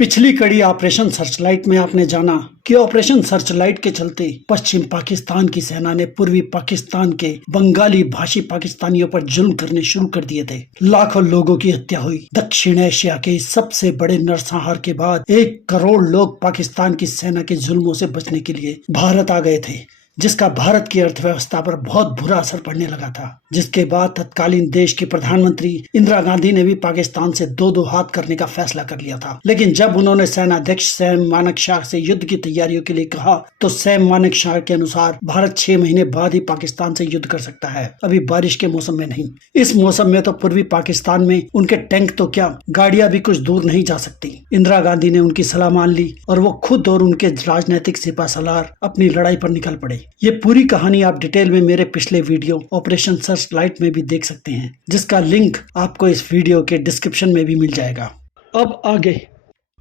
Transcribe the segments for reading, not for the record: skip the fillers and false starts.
पिछली कड़ी operation Searchlight में आपने जाना कि ऑपरेशन सर्चलाइट के चलते पश्चिम पाकिस्तान की सेना ने पूर्वी पाकिस्तान के बंगाली भाषी पाकिस्तानियों पर जुल्म करने शुरू कर दिए थे। लाखों लोगों की हत्या हुई। दक्षिण एशिया के सबसे बड़े नरसंहार के बाद 1 करोड़ लोग पाकिस्तान की सेना के जुल्मों से बचने के लिए भारत आ गए थे, जिसका भारत की अर्थव्यवस्था पर बहुत बुरा असर पड़ने लगा था। जिसके बाद तत्कालीन देश की प्रधानमंत्री इंदिरा गांधी ने भी पाकिस्तान से दो दो हाथ करने का फैसला कर लिया था। लेकिन जब उन्होंने सेनाध्यक्ष सैम मानेकशॉ से युद्ध की तैयारियों के लिए कहा तो सैम मानेकशॉ के अनुसार भारत 6 महीने बाद ही पाकिस्तान से युद्ध कर सकता है, अभी बारिश के मौसम में नहीं। इस मौसम में तो पूर्वी पाकिस्तान में उनके टैंक तो क्या, गाड़ियां भी कुछ दूर नहीं जा सकती। इंदिरा गांधी ने उनकी सलाह मान ली और वो खुद और उनके राजनीतिक सिपहसालार अपनी लड़ाई पर निकल पड़े। ये पूरी कहानी आप डिटेल में मेरे पिछले वीडियो ऑपरेशन सर्चलाइट में भी देख सकते हैं, जिसका लिंक आपको इस वीडियो के डिस्क्रिप्शन में भी मिल जाएगा। अब आगे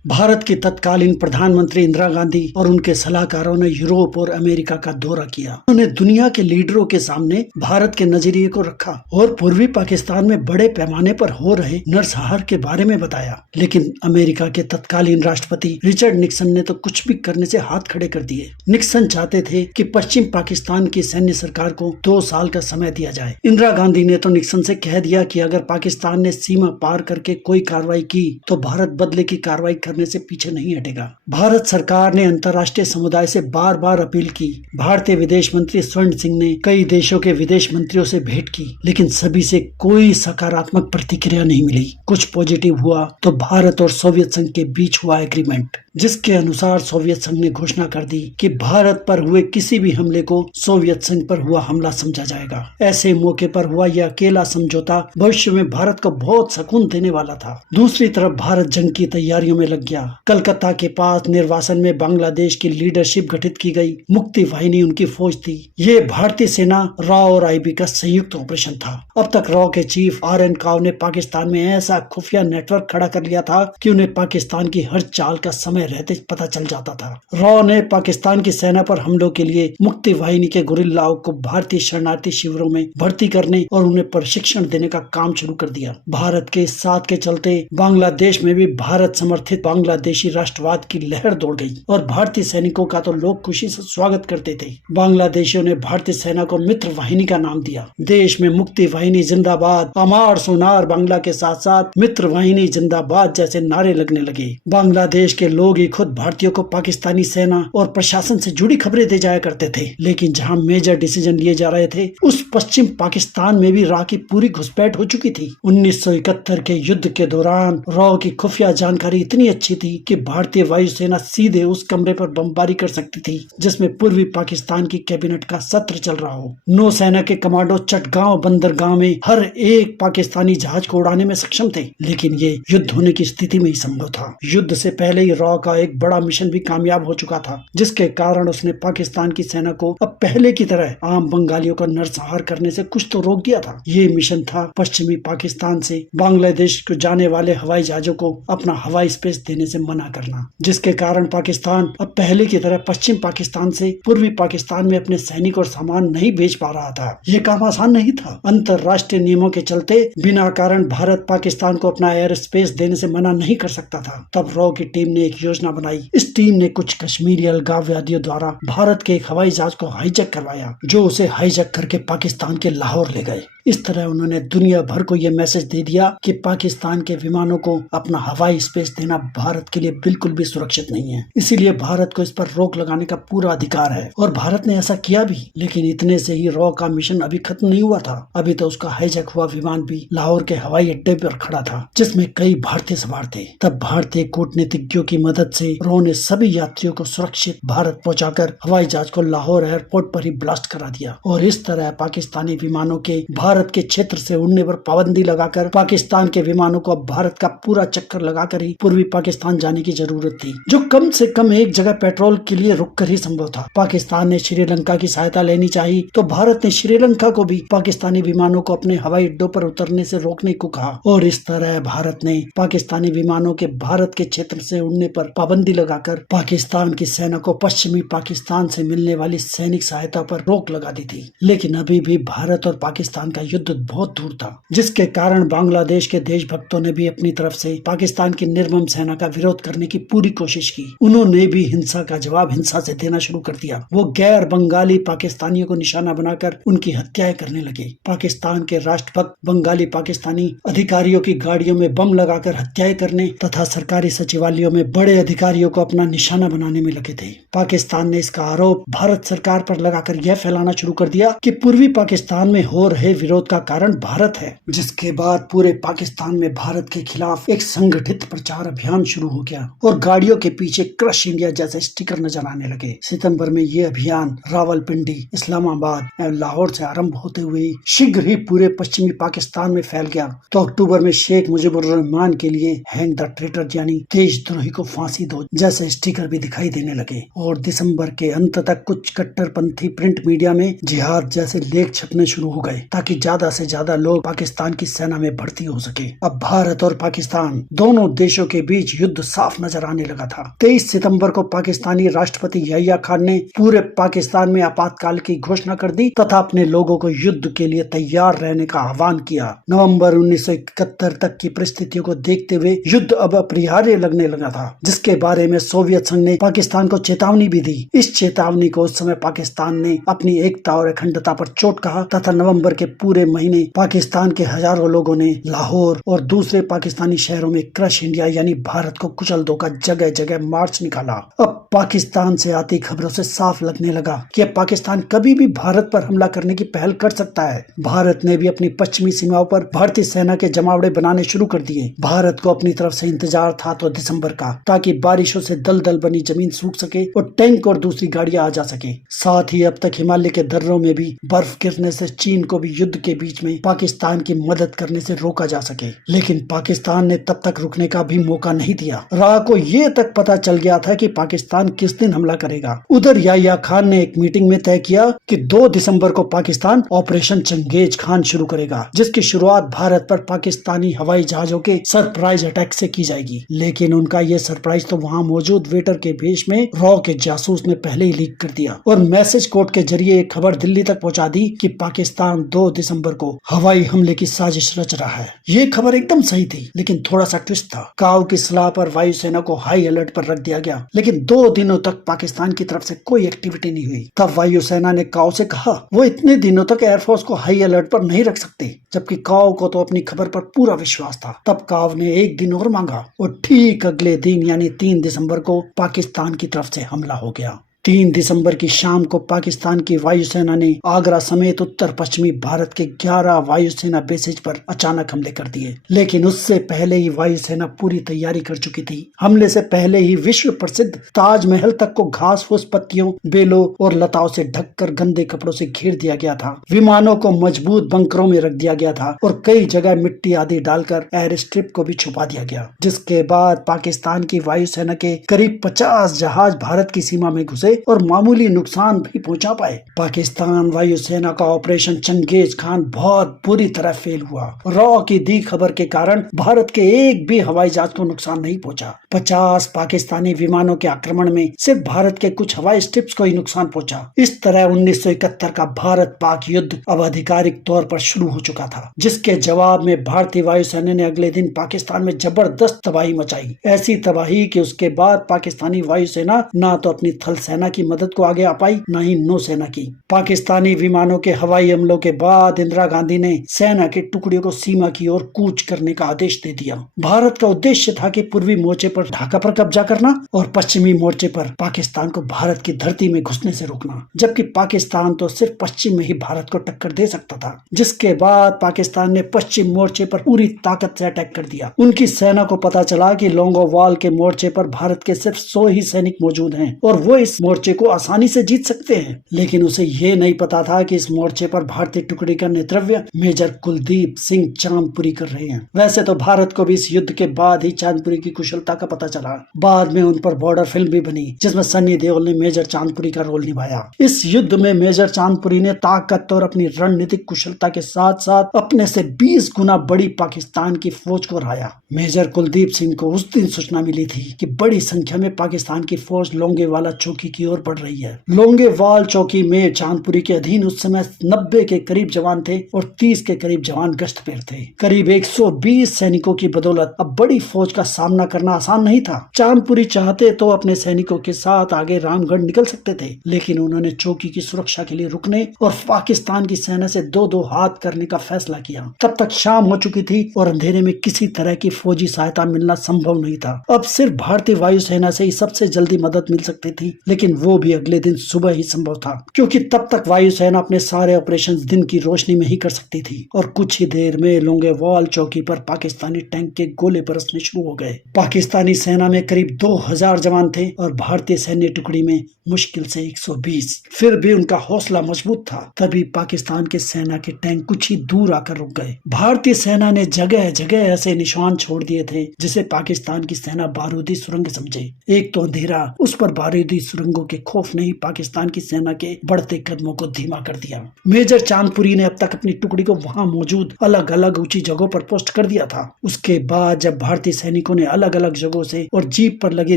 भारत की तत्कालीन प्रधानमंत्री इंदिरा गांधी और उनके सलाहकारों ने यूरोप और अमेरिका का दौरा किया। उन्होंने दुनिया के लीडरों के सामने भारत के नजरिए को रखा और पूर्वी पाकिस्तान में बड़े पैमाने पर हो रहे नरसंहार के बारे में बताया। लेकिन अमेरिका के तत्कालीन राष्ट्रपति रिचर्ड निक्सन ने तो कुछ भी करने से हाथ खड़े कर दिए। निक्सन चाहते थे कि पश्चिम पाकिस्तान की सैन्य सरकार को 2 साल का समय दिया जाए। इंदिरा गांधी ने तो निक्सन से कह दिया कि अगर पाकिस्तान ने सीमा पार करके कोई कार्रवाई की तो भारत बदले की कार्रवाई करने से पीछे नहीं हटेगा। भारत सरकार ने अंतर्राष्ट्रीय समुदाय से बार बार अपील की। भारतीय विदेश मंत्री स्वर्ण सिंह ने कई देशों के विदेश मंत्रियों से भेंट की, लेकिन सभी से कोई सकारात्मक प्रतिक्रिया नहीं मिली। कुछ पॉजिटिव हुआ तो भारत और सोवियत संघ के बीच हुआ एग्रीमेंट, जिसके अनुसार सोवियत संघ ने घोषणा कर दी कि भारत पर हुए किसी भी हमले को सोवियत संघ पर हुआ हमला समझा जाएगा। ऐसे मौके पर हुआ यह अकेला समझौता भविष्य में भारत को बहुत सुकून देने वाला था। दूसरी तरफ भारत जंग की तैयारियों में लग गया। कलकत्ता के पास निर्वासन में बांग्लादेश की लीडरशिप गठित की गई। मुक्ति वाहिनी उनकी फौज थी। ये भारतीय सेना, रॉ और आईबी का संयुक्त ऑपरेशन था। अब तक रॉ के चीफ RN काव ने पाकिस्तान में ऐसा खुफिया नेटवर्क खड़ा कर लिया था कि उन्हें पाकिस्तान की हर चाल का समय रहते पता चल जाता था। रॉ ने पाकिस्तान की सेना पर हमलों के लिए मुक्ति वाहिनी के गुरिल्लाओं को भारतीय शरणार्थी शिविरों में भर्ती करने और उन्हें प्रशिक्षण देने का काम शुरू कर दिया। भारत के साथ के चलते बांग्लादेश में भी भारत समर्थित बांग्लादेशी राष्ट्रवाद की लहर दौड़ गई और भारतीय सैनिकों का तो लोग खुशी से स्वागत करते थे। बांग्लादेशियों ने भारतीय सेना को मित्र वाहिनी का नाम दिया। देश में मुक्ति वाहिनी जिंदाबाद, अमार सोनार बांग्ला के साथ साथ मित्र वाहिनी जिंदाबाद जैसे नारे लगने लगे। बांग्लादेश के लोग ही खुद भारतीयों को पाकिस्तानी सेना और प्रशासन से जुड़ी खबरें दे जाया करते थे। लेकिन जहां मेजर डिसीजन लिए जा रहे थे, उस पश्चिम पाकिस्तान में भी रॉ की पूरी घुसपैठ हो चुकी थी। 1971 के युद्ध के दौरान रॉ की खुफिया जानकारी इतनी अच्छी थी कि भारतीय वायुसेना सीधे उस कमरे पर बमबारी कर सकती थी जिसमें पूर्वी पाकिस्तान की कैबिनेट का सत्र चल रहा हो। नौसेना के कमांडो चटगांव बंदरगाह में हर एक पाकिस्तानी जहाज को उड़ाने में सक्षम थे। लेकिन ये युद्ध होने की स्थिति में ही संभव था। युद्ध से पहले ही रॉ का एक बड़ा मिशन भी कामयाब हो चुका था, जिसके कारण उसने पाकिस्तान की सेना को अब पहले की तरह आम बंगालियों का नरसंहार करने से कुछ तो रोक दिया था। ये मिशन था पश्चिमी पाकिस्तान से बांग्लादेश को जाने वाले हवाई जहाजों को अपना हवाई स्पेस देने से मना करना, जिसके कारण पाकिस्तान अब पहले की तरह पश्चिम पाकिस्तान से पूर्वी पाकिस्तान में अपने सैनिक और सामान नहीं भेज पा रहा था। ये काम आसान नहीं था। अंतरराष्ट्रीय नियमों के चलते बिना कारण भारत पाकिस्तान को अपना एयर स्पेस देने से मना नहीं कर सकता था। तब रॉ की टीम ने एक योजना बनाई। इस टीम ने कुछ कश्मीरी अलगाववादियों द्वारा भारत के एक हवाई जहाज को हाईजैक करवाया, जो उसे हाईजैक करके पाकिस्तान के लाहौर ले गए। इस तरह उन्होंने दुनिया भर को यह मैसेज दे दिया कि पाकिस्तान के विमानों को अपना हवाई स्पेस देना भारत के लिए बिल्कुल भी सुरक्षित नहीं है। इसीलिए भारत को इस पर रोक लगाने का पूरा अधिकार है और भारत ने ऐसा किया भी। लेकिन इतने से ही रॉ का मिशन अभी खत्म नहीं हुआ था। अभी तो उसका हाईजैक हुआ विमान भी लाहौर के हवाई अड्डे पर खड़ा था, जिसमें कई भारतीय सवार थे। तब भारतीय कूटनीतिज्ञों की मदद से रॉ ने सभी यात्रियों को सुरक्षित भारत पहुंचाकर हवाई जहाज को लाहौर एयरपोर्ट पर ही ब्लास्ट करा दिया। और इस तरह पाकिस्तानी विमानों के भारत के क्षेत्र से उड़ने पर पाबंदी लगाकर पाकिस्तान के विमानों को अब भारत का पूरा चक्कर लगाकर ही पूर्वी पाकिस्तान जाने की जरूरत थी, जो कम से कम एक जगह पेट्रोल के लिए रुककर ही संभव था। पाकिस्तान ने श्रीलंका की सहायता लेनी चाहिए तो भारत ने श्रीलंका को भी पाकिस्तानी विमानों को अपने हवाई अड्डों पर उतरने से रोकने को कहा। और इस तरह भारत ने पाकिस्तानी विमानों के भारत के क्षेत्र से उड़ने पर पाबंदी लगाकर पाकिस्तान की सेना को पश्चिमी पाकिस्तान से मिलने वाली सैनिक सहायता पर रोक लगा दी थी। लेकिन अभी भी भारत और पाकिस्तान का युद्ध बहुत दूर था, जिसके कारण बांग्लादेश के देशभक्तों ने भी अपनी तरफ से पाकिस्तान की निर्मम सेना का विरोध करने की पूरी कोशिश की। उन्होंने भी हिंसा का जवाब हिंसा से देना शुरू कर दिया। वो गैर बंगाली पाकिस्तानियों को निशाना बनाकर उनकी हत्याएं करने लगे। पाकिस्तान के राष्ट्रभक्त बंगाली पाकिस्तानी अधिकारियों की गाड़ियों में बम लगाकर हत्याएं करने तथा सरकारी सचिवालयों में बड़े अधिकारियों को अपना निशाना बनाने में लगे थे। पाकिस्तान ने इसका आरोप भारत सरकार पर लगाकर यह फैलाना शुरू कर दिया कि पूर्वी पाकिस्तान में हो रहे विरोध का कारण भारत है, जिसके बाद पूरे पाकिस्तान में भारत के खिलाफ एक संगठित प्रचार अभियान शुरू हो गया और गाड़ियों के पीछे क्रश इंडिया जैसे स्टिकर नजर आने लगे। सितंबर में ये अभियान रावलपिंडी, इस्लामाबाद एवं लाहौर से आरंभ होते हुए शीघ्र ही पूरे पश्चिमी पाकिस्तान में फैल गया। तो अक्टूबर में शेख मुजीबुर रहमान के लिए हैंग द ट्रेटर यानी देशद्रोही को फांसी दो जैसे स्टिकर भी दिखाई देने लगे और दिसंबर के अंत तक कुछ कट्टरपंथी प्रिंट मीडिया में जिहाद जैसे लेख छपने शुरू हो गए ताकि ज्यादा से ज्यादा लोग पाकिस्तान की सेना में भर्ती हो सके। अब भारत और पाकिस्तान दोनों देशों के बीच युद्ध साफ नजर आने लगा था। 23 सितंबर को पाकिस्तानी राष्ट्रपति यहिया खान ने पूरे पाकिस्तान में आपातकाल की घोषणा कर दी तथा अपने लोगों को युद्ध के लिए तैयार रहने का आह्वान किया। नवंबर 1971 तक की परिस्थितियों को देखते हुए युद्ध अब अपरिहार्य लगने लगा था, जिसके बारे में सोवियत संघ ने पाकिस्तान को चेतावनी भी दी। इस चेतावनी को उस समय पाकिस्तान ने अपनी एकता और अखंडता पर चोट कहा तथा नवंबर के पूरे महीने पाकिस्तान के हजारों लोगों ने लाहौर और दूसरे पाकिस्तानी शहरों में क्रश इंडिया यानी भारत को कुचल दो का जगह जगह मार्च निकाला। अब पाकिस्तान से आती खबरों से साफ लगने लगा कि पाकिस्तान कभी भी भारत पर हमला करने की पहल कर सकता है। भारत ने भी अपनी पश्चिमी सीमाओं पर भारतीय सेना के जमावड़े बनाने शुरू कर दिए। भारत को अपनी तरफ से इंतजार था तो दिसंबर का, ताकि बारिशों से दलदल बनी जमीन सूख सके और टैंक और दूसरी गाड़ियां आ जा सके। साथ ही अब तक हिमालय के दर्रों में भी बर्फ गिरने से चीन को भी युद्ध के बीच में पाकिस्तान की मदद करने से रोका जा सके, लेकिन पाकिस्तान ने तब तक रुकने का भी मौका नहीं दिया। राह को ये तक पता चल गया था कि पाकिस्तान किस दिन हमला करेगा। उधर यहिया खान ने एक मीटिंग में तय किया कि 2 दिसंबर को पाकिस्तान ऑपरेशन चंगेज खान शुरू करेगा, जिसकी शुरुआत भारत पर पाकिस्तानी हवाई जहाजों के सरप्राइज अटैक से की जाएगी। लेकिन उनका ये सरप्राइज तो वहाँ मौजूद वेटर के भेष में रॉ के जासूस ने पहले ही लीक कर दिया और मैसेज कोड के जरिए एक खबर दिल्ली तक पहुंचा दी कि पाकिस्तान 2 दिसंबर को हवाई हमले की साजिश रच रहा है। ये खबर एकदम सही थी, लेकिन थोड़ा सा ट्विस्ट था। काव की सलाह पर वायुसेना को हाई अलर्ट पर रख दिया गया, लेकिन 2 दिनों तक पाकिस्तान की तरफ से कोई एक्टिविटी नहीं हुई। तब वायुसेना ने काव से कहा वो इतने दिनों तक एयरफोर्स को हाई अलर्ट पर नहीं रख सकते, जबकि काव को तो अपनी खबर पर पूरा विश्वास था। तब काव ने 1 दिन और मांगा और ठीक अगले दिन यानी 3 दिसंबर को पाकिस्तान की तरफ से हमला हो गया। 3 दिसंबर की शाम को पाकिस्तान की वायुसेना ने आगरा समेत उत्तर पश्चिमी भारत के 11 वायुसेना बेसेज पर अचानक हमले कर दिए, लेकिन उससे पहले ही वायुसेना पूरी तैयारी कर चुकी थी। हमले से पहले ही विश्व प्रसिद्ध ताजमहल तक को घास फूस, पत्तियों, बेलों और लताओं से ढककर गंदे कपड़ों से घेर दिया गया था। विमानों को मजबूत बंकरों में रख दिया गया था और कई जगह मिट्टी आदि डालकर एयर स्ट्रिप को भी छुपा दिया गया। जिसके बाद पाकिस्तान की वायुसेना के करीब 50 जहाज भारत की सीमा में घुसे और मामूली नुकसान भी पहुंचा पाए। पाकिस्तान वायुसेना का ऑपरेशन चंगेज खान बहुत बुरी तरह फेल हुआ। रॉ की दी खबर के कारण भारत के एक भी हवाई जहाज को नुकसान नहीं पहुंचा। 50 पाकिस्तानी विमानों के आक्रमण में सिर्फ भारत के कुछ हवाई स्ट्रिप्स को ही नुकसान पहुंचा। इस तरह 1971 का भारत पाक युद्ध अब आधिकारिक तौर पर शुरू हो चुका था, जिसके जवाब में भारतीय वायुसेना ने अगले दिन पाकिस्तान में जबरदस्त तबाही मचाई। ऐसी तबाही कि उसके बाद पाकिस्तानी वायुसेना ना तो अपनी थल सेना की मदद को आगे आ पाई, न ही नौसेना की। पाकिस्तानी विमानों के हवाई हमलों के बाद इंदिरा गांधी ने सेना की टुकड़ियों को सीमा की ओर कूच करने का आदेश दे दिया। भारत का उद्देश्य था कि पूर्वी मोर्चे पर ढाका पर कब्जा करना और पश्चिमी मोर्चे पर पाकिस्तान को भारत की धरती में घुसने से रोकना, जबकि पाकिस्तान तो सिर्फ पश्चिम में ही भारत को टक्कर दे सकता था। जिसके बाद पाकिस्तान ने पश्चिम मोर्चे पर पूरी ताकत से अटैक कर दिया। उनकी सेना को पता चला कि लोंगोवाल के मोर्चे पर भारत के सिर्फ 100 ही सैनिक मौजूद हैं और वो इस मोर्चे को आसानी से जीत सकते हैं, लेकिन उसे ये नहीं पता था कि इस मोर्चे पर भारतीय टुकड़ी का नेतृत्व मेजर कुलदीप सिंह चांदपुरी कर रहे हैं। वैसे तो भारत को भी इस युद्ध के बाद ही चांदपुरी की कुशलता का पता चला। बाद में उन पर बॉर्डर फिल्म भी बनी, जिसमें सन्नी देओल ने मेजर चांदपुरी का रोल निभाया। इस युद्ध में मेजर चांदपुरी ने ताकत और अपनी रणनीतिक कुशलता के साथ साथ अपने से 20 गुना बड़ी पाकिस्तान की फौज को हराया। मेजर कुलदीप सिंह को उस दिन सूचना मिली थी कि बड़ी संख्या में पाकिस्तान की फौज लोंगेवाला चौकी की ओर बढ़ रही है। लोंगेवाल चौकी में चांदपुरी के अधीन उस समय 90 के करीब जवान थे और 30 के करीब जवान गश्त पर थे। करीब 120 सैनिकों की बदौलत अब बड़ी फौज का सामना करना आसान नहीं था। चांदपुरी चाहते तो अपने सैनिकों के साथ आगे रामगढ़ निकल सकते थे, लेकिन उन्होंने चौकी की सुरक्षा के लिए रुकने और पाकिस्तान की सेना से दो दो हाथ करने का फैसला किया। तब तक शाम हो चुकी थी और अंधेरे में किसी तरह की फौजी सहायता मिलना संभव नहीं था। अब सिर्फ भारतीय वायुसेना से ही सबसे जल्दी मदद मिल सकती थी, लेकिन वो भी अगले दिन सुबह ही संभव था, क्योंकि तब तक वायुसेना अपने सारे ऑपरेशन दिन की रोशनी में ही कर सकती थी। और कुछ ही देर में लोंगेवाल चौकी पर पाकिस्तानी टैंक के गोले बरसने शुरू हो गए। पाकिस्तानी सेना में करीब 2000 जवान थे और भारतीय सैन्य टुकड़ी में मुश्किल से 120। फिर भी उनका हौसला मजबूत था। तभी पाकिस्तान के सेना के टैंक कुछ ही दूर आकर रुक गए। भारतीय सेना ने जगह जगह ऐसे निशान छोड़ दिए थे जिसे पाकिस्तान की सेना बारूदी सुरंग समझे। एक तो अंधेरा, उस पर बारूदी सुरंगों के खौफ ने ही पाकिस्तान की सेना के बढ़ते कदमों को धीमा कर दिया। मेजर चांदपुरी ने अब तक अपनी टुकड़ी को वहां मौजूद अलग अलग ऊंची जगहों पर पोस्ट कर दिया था। उसके बाद जब भारतीय सैनिकों ने अलग अलग जगहों से और जीप पर लगी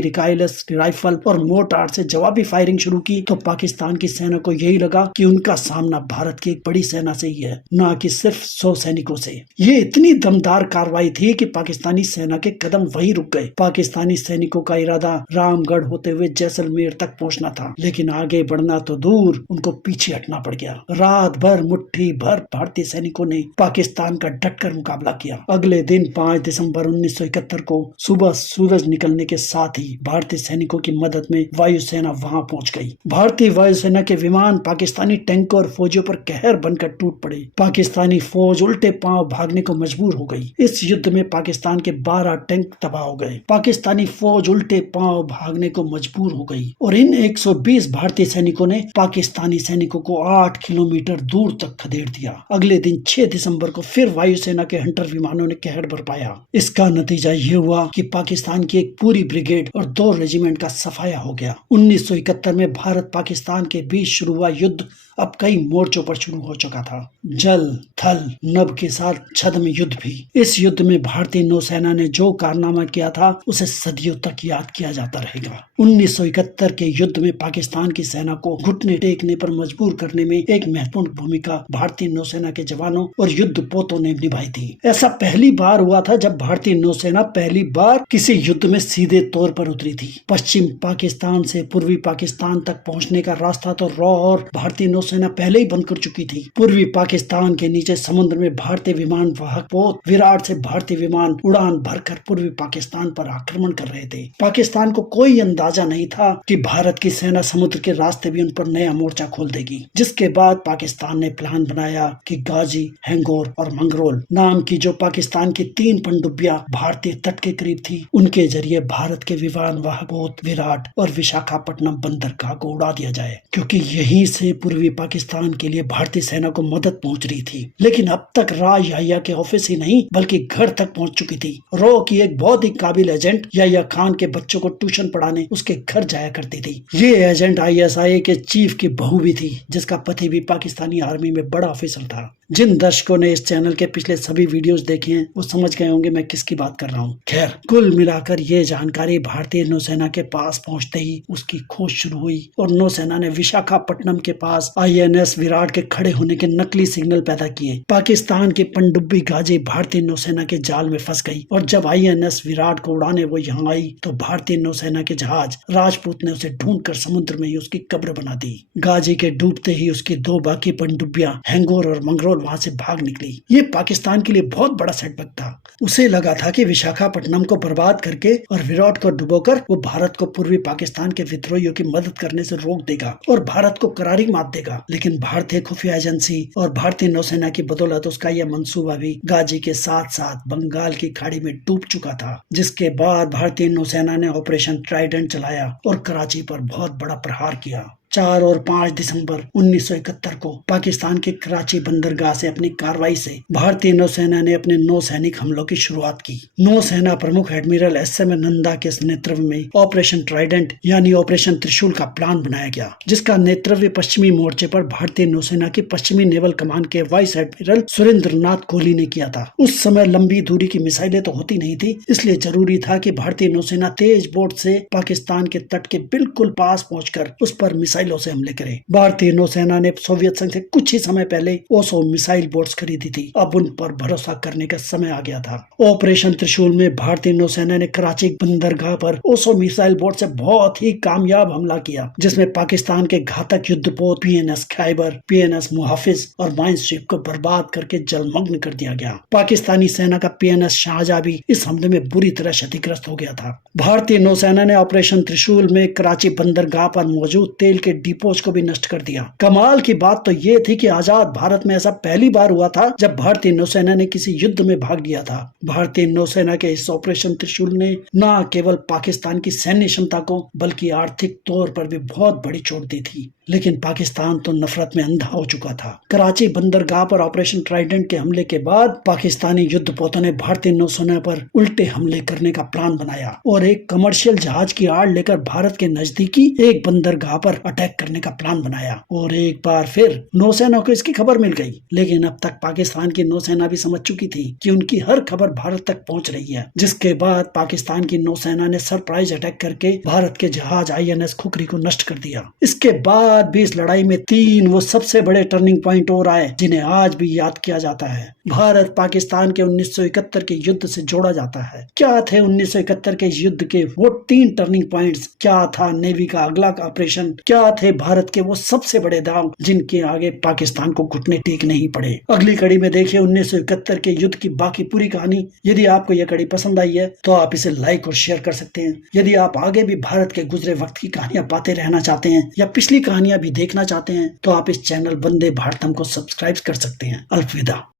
रिकाइलस राइफल और मोर्टार से जवाबी फायरिंग शुरू की, तो पाकिस्तान की सेना को यही लगा कि उनका सामना भारत की एक बड़ी सेना से ही है, न कि सिर्फ 100 सैनिकों से। ये इतनी दमदार कार्रवाई थी कि पाकिस्तानी सेना के कदम वहीं रुक गए। पाकिस्तानी सैनिकों का इरादा रामगढ़ होते हुए जैसलमेर तक पहुंचना था, लेकिन आगे बढ़ना तो दूर, उनको पीछे हटना पड़ गया। रात भर मुट्ठी भर भारतीय सैनिकों ने पाकिस्तान का डटकर मुकाबला किया। अगले दिन 5 दिसंबर 1971 को सुबह सूरज निकलने के साथ ही भारतीय सैनिकों की मदद में वायुसेना वहां पहुंच गई। भारतीय वायुसेना के विमान पाकिस्तानी टैंकों और फौजियों पर कहर बनकर टूट पड़े। पाकिस्तानी फौज उल्टे पांव भागने को मजबूर हो गई। इस युद्ध में पाकिस्तान के 12 टैंक तबाह हो गए। पाकिस्तानी फौज उल्टे पांव भागने को मजबूर हो गई और इन 120 भारतीय सैनिकों ने पाकिस्तानी सैनिकों को 8 किलोमीटर दूर तक खदेड़ दिया। अगले दिन 6 दिसंबर को फिर वायुसेना के हंटर विमानों ने कहर बरपाया। इसका नतीजा ये हुआ कि पाकिस्तान की एक पूरी ब्रिगेड और 2 रेजिमेंट का सफाया हो गया। 1971 में भारत पाकिस्तान के बीच शुरू हुआ युद्ध अब कई मोर्चों पर शुरू हो चुका था। जल, थल, नभ के साथ छद्म युद्ध भी। इस युद्ध में भारतीय नौसेना ने जो कारनामा किया था उसे सदियों तक याद किया जाता रहेगा। 1971 के युद्ध में पाकिस्तान की सेना को घुटने टेकने पर मजबूर करने में एक महत्वपूर्ण भूमिका भारतीय नौसेना के जवानों और युद्धपोतों ने निभाई थी। ऐसा पहली बार हुआ था जब भारतीय नौसेना पहली बार किसी युद्ध में सीधे तौर पर उतरी थी। पश्चिम पाकिस्तान से पूर्वी पाकिस्तान तक पहुंचने का रास्ता तो रॉ और भारतीय नौसेना पहले ही बंद कर चुकी थी। पूर्वी पाकिस्तान के नीचे समुद्र में भारतीय विमान वाहक पोत विराट से भारतीय विमान उड़ान भरकर पूर्वी पाकिस्तान पर आक्रमण कर रहे थे। पाकिस्तान को कोई अंदाजा नहीं था कि भारत की सेना समुद्र के रास्ते भी उन पर नया मोर्चा खोल देगी। जिसके बाद पाकिस्तान ने प्लान बनाया कि गाजी, हैंगोर और मंगरोल नाम की जो पाकिस्तान की 3 पनडुब्बियां भारतीय तट के करीब थी, उनके जरिए भारत के विमान वाहक पोत विराट और विशाखापट्टनम बंदरगाह को उड़ा दिया जाए, क्योंकि यहीं से पूर्वी पाकिस्तान के लिए भारतीय सेना को मदद पहुंच रही थी। लेकिन अब तक रा याह्या के ऑफिस ही नहीं बल्कि घर तक पहुंच चुकी थी। रॉ की एक बहुत ही काबिल एजेंट याह्या खान के बच्चों को ट्यूशन पढ़ाने उसके घर जाया करती थी। ये एजेंट ISI के चीफ की बहू भी थी, जिसका पति भी पाकिस्तानी आर्मी में बड़ा ऑफिसर था। जिन दर्शकों ने इस चैनल के पिछले सभी वीडियोस देखे हैं वो समझ गए होंगे मैं किसकी बात कर रहा हूँ। खैर, कुल मिलाकर ये जानकारी भारतीय नौसेना के पास पहुंचते ही उसकी खोज शुरू हुई और नौसेना ने विशाखापट्टनम के पास INS विराट के खड़े होने के नकली सिग्नल पैदा किए। पाकिस्तान की पनडुब्बी गाजी भारतीय नौसेना के जाल में फंस गई और जब INS विराट को उड़ाने वो यहाँ आई तो भारतीय नौसेना के जहाज राजपूत ने उसे ढूंढकर समुद्र में ही उसकी कब्र बना दी। गाजी के डूबते ही उसकी 2 बाकी पनडुब्बियां हैंगोर और मंगरोल वहां से भाग निकली। ये पाकिस्तान के लिए बहुत बड़ा सेटबैक था। उसे लगा था कि विशाखापट्टनम को बर्बाद करके और विराट को डुबोकर वो भारत को पूर्वी पाकिस्तान के विद्रोहियों की मदद करने से रोक देगा और भारत को करारी मात देगा। लेकिन भारतीय खुफिया एजेंसी और भारतीय नौसेना की बदौलत उसका यह मंसूबा भी गाजी के साथ साथ बंगाल की खाड़ी में डूब चुका था। जिसके बाद भारतीय नौसेना ने ऑपरेशन ट्राइडेंट चलाया और कराची पर बहुत बड़ा प्रहार किया। 4 और 5 दिसंबर 1971 को पाकिस्तान के कराची बंदरगाह से अपनी कार्रवाई से भारतीय नौसेना ने अपने नौसैनिक हमलों की शुरुआत की। नौसेना प्रमुख एडमिरल एस.एम. नंदा के नेतृत्व में ऑपरेशन ट्राइडेंट यानी ऑपरेशन त्रिशूल का प्लान बनाया गया, जिसका नेतृत्व पश्चिमी मोर्चे पर भारतीय नौसेना की पश्चिमी नेवल कमान के वाइस एडमिरल सुरेंद्र नाथ कोहली ने किया था। उस समय लंबी दूरी की मिसाइलें तो होती नहीं थी, इसलिए जरूरी था कि भारतीय नौसेना तेज बोट से पाकिस्तान के तट के बिल्कुल पास पहुंचकर उस पर मिसाइलों से हमले करे। भारतीय नौसेना ने सोवियत संघ से कुछ ही समय पहले ओसो मिसाइल बोट्स खरीदी थी। अब उन पर भरोसा करने का समय आ गया था। ऑपरेशन त्रिशूल में भारतीय नौसेना ने कराची बंदरगाह पर ओसो मिसाइल बोट से बहुत ही कामयाब हमला किया, जिसमें पाकिस्तान के घातक युद्धपोत पीएनएस खैबर, पीएनएस मुहाफिज और माइनस्वीप को बर्बाद करके जलमग्न कर दिया गया। पाकिस्तानी सेना का पीएनएस शाहजहां भी इस हमले में बुरी तरह क्षतिग्रस्त हो गया था। भारतीय नौसेना ने ऑपरेशन त्रिशूल में कराची बंदरगाह पर मौजूद तेल के डिपोज को भी नष्ट कर दिया। कमाल की बात तो ये थी कि आजाद भारत में ऐसा पहली बार हुआ था जब भारतीय नौसेना ने किसी युद्ध में भाग लिया था। भारतीय नौसेना के इस ऑपरेशन त्रिशूल ने न केवल पाकिस्तान की सैन्य क्षमता को बल्कि आर्थिक तौर पर भी बहुत बड़ी चोट दी थी। लेकिन पाकिस्तान तो नफरत में अंधा हो चुका था। कराची बंदरगाह पर ऑपरेशन ट्राइडेंट के हमले के बाद पाकिस्तानी युद्धपोतों ने भारतीय नौसेना पर उल्टे हमले करने का प्लान बनाया और एक कमर्शियल जहाज की आड़ लेकर भारत के नजदीकी एक बंदरगाह पर अटैक करने का प्लान बनाया। और एक बार फिर नौसेना को इसकी खबर मिल गई, लेकिन अब तक पाकिस्तान की नौसेना भी समझ चुकी थी कि उनकी हर खबर भारत तक पहुंच रही है। जिसके बाद पाकिस्तान की नौसेना ने सरप्राइज अटैक करके भारत के जहाज INS खुखरी को नष्ट कर दिया। इसके बाद भी इस लड़ाई में 3 वो सबसे बड़े टर्निंग पॉइंट और आए जिन्हें आज भी याद किया जाता है। भारत पाकिस्तान के 1971 के युद्ध से जोड़ा जाता है। क्या थे 1971 के युद्ध के वो 3 टर्निंग पॉइंट्स? क्या था नेवी का अगला ऑपरेशन? क्या थे भारत के वो सबसे बड़े दांव जिनके आगे पाकिस्तान को घुटने टेकने ही पड़े? अगली कड़ी में देखिए 1971 के युद्ध की बाकी पूरी कहानी। यदि आपको यह कड़ी पसंद आई है तो आप इसे लाइक और शेयर कर सकते हैं। यदि आप आगे भी भारत के गुजरे वक्त की कहानियां पाते रहना चाहते हैं या पिछली कहानियां भी देखना चाहते हैं तो आप इस चैनल वंदे भारतम को सब्सक्राइब कर सकते हैं। अलविदा।